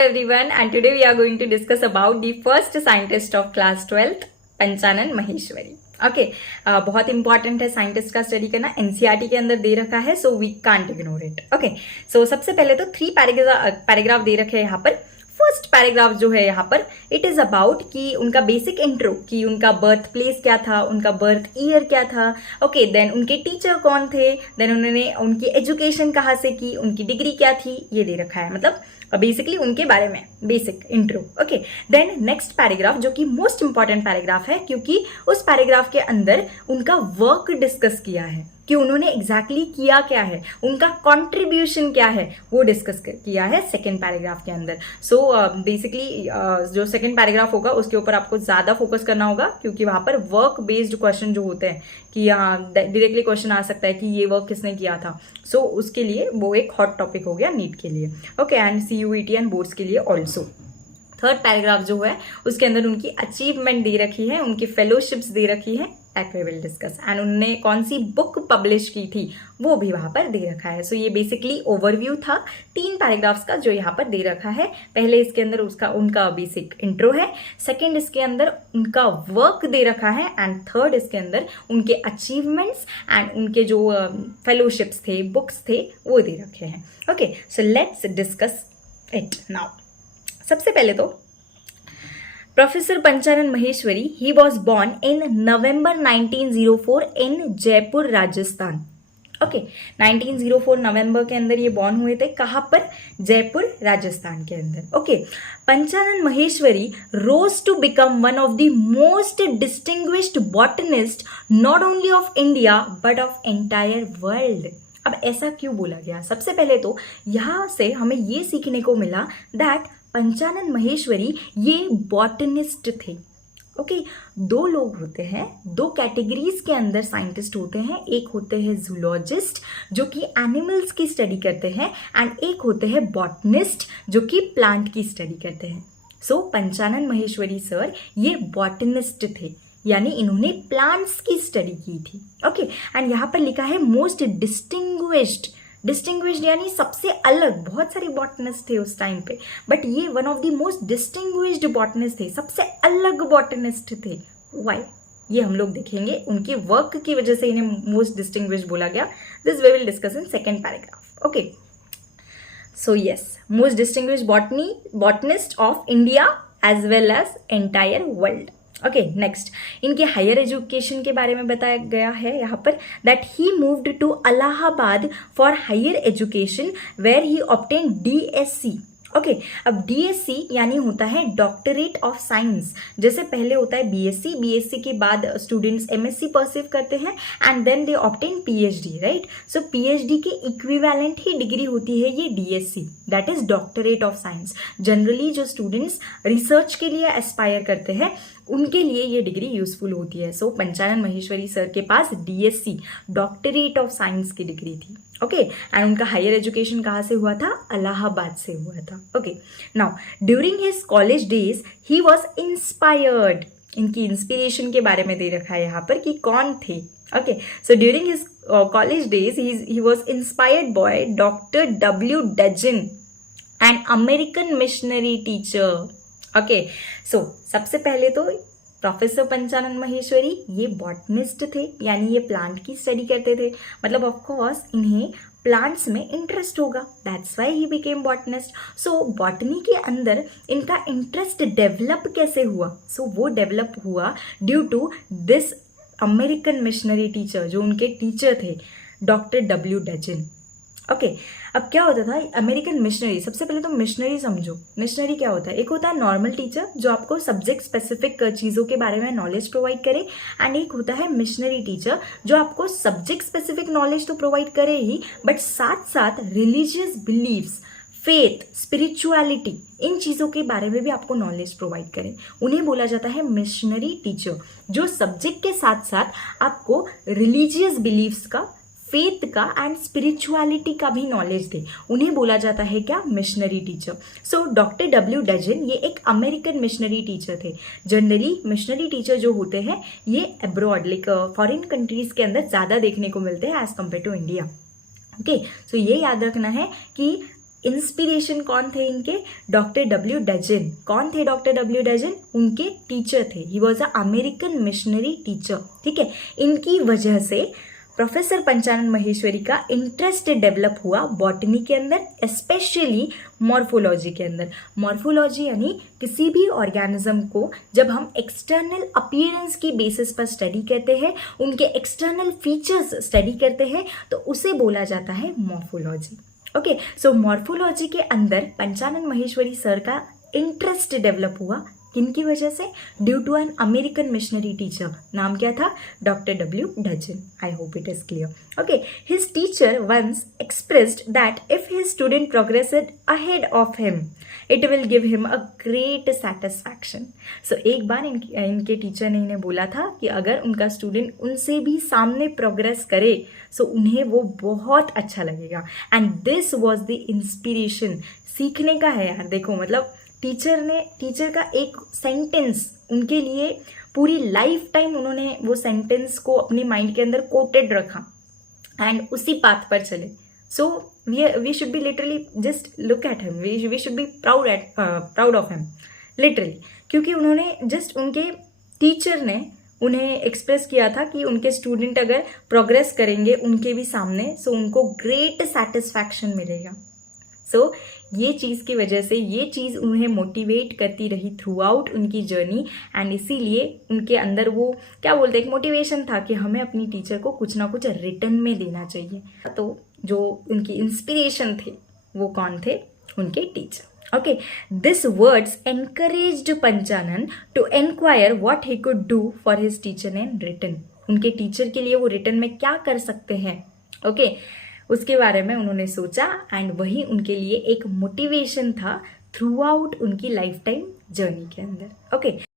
Everyone, and today we are going to discuss about the first scientist of class 12th, Panchanan Maheshwari. Okay बहुत important है scientist का study करना. NCERT के अंदर दे रखा है, so we can't ignore it. Okay so सबसे पहले तो 3 पैराग्राफ दे रखे हैं यहाँ पर. फर्स्ट पैराग्राफ जो है यहाँ पर इट इज अबाउट कि उनका बेसिक इंट्रो, कि उनका बर्थ प्लेस क्या था, उनका बर्थ ईयर क्या था. ओके देन उनके टीचर कौन थे, देन उन्होंने उनकी एजुकेशन कहाँ से की, उनकी डिग्री क्या थी, ये दे रखा है. मतलब बेसिकली उनके बारे में basic intro. Okay then next paragraph जो कि मोस्ट इंपॉर्टेंट पैराग्राफ है, क्योंकि उस पैराग्राफ के अंदर उनका वर्क डिस्कस किया है कि उन्होंने एग्जैक्टली किया क्या है, उनका कंट्रीब्यूशन क्या है, वो डिस्कस किया है सेकेंड पैराग्राफ के अंदर. सो बेसिकली जो सेकेंड पैराग्राफ होगा उसके ऊपर आपको ज्यादा फोकस करना होगा, क्योंकि वहां पर वर्क बेस्ड क्वेश्चन जो होते हैं कि डायरेक्टली क्वेश्चन आ सकता है कि ये वर्क किसने किया था. सो उसके लिए वो एक हॉट टॉपिक हो गया नीट के लिए. Okay and CUET and boards के लिए ऑल्सो. थर्ड पैराग्राफ जो है उसके अंदर उनकी अचीवमेंट दे रखी है, उनकी फेलोशिप्स दे रखी है, that we will discuss. And उन्होंने कौन सी बुक पब्लिश की थी वो भी वहां पर दे रखा है. सो ये बेसिकली ओवरव्यू था 3 पैराग्राफ्स का जो यहाँ पर दे रखा है. पहले इसके अंदर उनका बेसिक इंट्रो है, सेकेंड इसके अंदर उनका वर्क दे रखा है, एंड थर्ड इसके अंदर उनके अचीवमेंट्स एंड उनके जो फेलोशिप्स थे, बुक्स थे, वो दे रखे हैं. Okay so let's discuss it now. सबसे पहले तो professor Panchanan Maheshwari, he was born in November 1904 in Jaipur Rajasthan. Okay 1904 नवंबर के अंदर ये बॉर्न हुए थे. कहाँ पर? जयपुर राजस्थान के अंदर. Okay Panchanan Maheshwari rose to become one of the most distinguished botanist not only of India but of entire world. अब ऐसा क्यों बोला गया? सबसे पहले तो यहाँ से हमें ये सीखने को मिला दैट पंचानन महेश्वरी ये बॉटनिस्ट थे. ओके 2 लोग होते हैं, 2 कैटेगरीज के अंदर साइंटिस्ट होते हैं. एक होते हैं जूलॉजिस्ट जो कि एनिमल्स की स्टडी करते हैं, एंड एक होते हैं बॉटनिस्ट जो कि प्लांट की स्टडी करते हैं. सो पंचानन महेश्वरी सर ये बॉटनिस्ट थे, यानी इन्होंने प्लांट्स की स्टडी की थी. ओके एंड यहाँ पर लिखा है मोस्ट डिस्टिंग्विश्ड यानी सबसे अलग. बहुत सारे बॉटनिस्ट थे उस टाइम पे, बट ये one of the most distinguished botanist थे, सबसे अलग बॉटनिस्ट थे. व्हाई? ये हम लोग देखेंगे. उनके वर्क की वजह से इन्हें मोस्ट डिस्टिंग्विश्ड बोला गया. This we will discuss in second paragraph. Okay so yes, most distinguished botanist of India as well as entire world. Okay next इनके हायर एजुकेशन के बारे में बताया गया है यहाँ पर that he moved to Allahabad for higher education where he obtain DSc. ओके अब DSc यानी होता है डॉक्टरेट ऑफ साइंस. जैसे पहले होता है BSc के बाद स्टूडेंट्स MSc परसीव करते हैं and then they obtain PhD, right. So PhD के इक्विवेलेंट ही डिग्री होती है ये DSc, that is doctorate of science. Generally जो स्टूडेंट्स रिसर्च के लिए एस्पायर करते हैं उनके लिए ये डिग्री यूजफुल होती है. सो पंचानन महेश्वरी सर के पास DSc डॉक्टरेट ऑफ साइंस की डिग्री थी. ओके एंड उनका हायर एजुकेशन कहाँ से हुआ था? इलाहाबाद से हुआ था. Okay now during his college days he was inspired. इनकी इंस्पिरेशन के बारे में दे रखा है यहाँ पर कि कौन थे. Okay so during his college days he was inspired by doctor W. Dudgeon, N American missionary teacher. Okay so सबसे पहले तो प्रोफेसर पंचानन महेश्वरी ये बॉटनिस्ट थे, यानी ये प्लांट की स्टडी करते थे. मतलब ऑफ कोर्स इन्हें प्लांट्स में इंटरेस्ट होगा, that's why he became botanist. So botany के अंदर इनका इंटरेस्ट डेवलप कैसे हुआ? सो वो डेवलप हुआ due to this American missionary teacher, जो उनके टीचर थे डॉक्टर W. Dudgeon. ओके अब क्या होता था अमेरिकन मिशनरी? सबसे पहले तो मिशनरी समझो. मिशनरी क्या होता है? एक होता है नॉर्मल टीचर जो आपको सब्जेक्ट स्पेसिफिक चीज़ों के बारे में नॉलेज प्रोवाइड करे, एंड एक होता है मिशनरी टीचर जो आपको सब्जेक्ट स्पेसिफिक नॉलेज तो प्रोवाइड करे ही, बट साथ साथ रिलीजियस बिलीव्स, फेथ, स्पिरिचुअलिटी, इन चीज़ों के बारे में भी आपको नॉलेज प्रोवाइड करें. उन्हें बोला जाता है मिशनरी टीचर, जो सब्जेक्ट के साथ साथ आपको रिलीजियस बिलीव्स का, फेथ का एंड स्पिरिचुअलिटी का भी नॉलेज दे. उन्हें बोला जाता है क्या? Missionary teacher. So doctor W. Dudgeon ये एक अमेरिकन मिशनरी टीचर थे. जनरली मिशनरी टीचर जो होते हैं ये अब्रॉड लाइक फॉरेन कंट्रीज के अंदर ज़्यादा देखने को मिलते हैं as compare to India. Okay so ये याद रखना है कि इंस्पिरेशन कौन थे इनके? Doctor W Dudgeon. कौन थे डॉक्टर डब्ल्यू डजन? उनके टीचर थे। He was a American missionary teacher, ठीक है। इनकी वजह से प्रोफेसर पंचानन महेश्वरी का इंटरेस्ट डेवलप हुआ बॉटनी के अंदर, स्पेशली मॉर्फोलॉजी के अंदर। मॉर्फोलॉजी यानी किसी भी ऑर्गेनिज्म को जब हम एक्सटर्नल अपीयरेंस की बेसिस पर स्टडी करते हैं, उनके एक्सटर्नल फीचर्स स्टडी करते हैं, तो उसे बोला जाता है मॉर्फोलॉजी। ओके, सो मॉर्फोलॉजी के अंदर पंचानन महेश्वरी सर का इंटरेस्ट डेवलप हुआ। किनकी वजह से? Due to an American missionary teacher. नाम क्या था? Doctor W Dudgeon. I hope it is clear. Okay, his teacher once expressed that if his student progressed ahead of him it will give him a great satisfaction. So एक बार इनके teacher ने इन्हें बोला था कि अगर उनका स्टूडेंट उनसे भी सामने प्रोग्रेस करे सो उन्हें वो बहुत अच्छा लगेगा। And this was the inspiration. सीखने का है यार, देखो मतलब टीचर का एक सेंटेंस उनके लिए पूरी लाइफ टाइम उन्होंने वो सेंटेंस को अपनी माइंड के अंदर कोटेड रखा एंड उसी पाथ पर चले। So we should be literally just look at him, we should be proud of him literally, क्योंकि उन्होंने जस्ट उनके टीचर ने उन्हें एक्सप्रेस किया था कि उनके स्टूडेंट अगर प्रोग्रेस करेंगे उनके भी सामने सो उनको ग्रेट सेटिस्फैक्शन मिलेगा। सो ये चीज़ की वजह से ये चीज़ उन्हें मोटिवेट करती रही थ्रू आउट उनकी जर्नी, एंड इसीलिए उनके अंदर वो क्या बोलते हैं, एक मोटिवेशन था कि हमें अपनी टीचर को कुछ ना कुछ रिटर्न में देना चाहिए। तो जो उनकी इंस्पिरेशन थे वो कौन थे? उनके teacher. Okay, this words encouraged Panchanan to enquire what he could do for his teacher in return. उनके टीचर के लिए वो रिटर्न में क्या कर सकते हैं, ओके, उसके बारे में उन्होंने सोचा, एंड वही उनके लिए एक मोटिवेशन था थ्रू आउट उनकी लाइफ टाइम जर्नी के अंदर। ओके।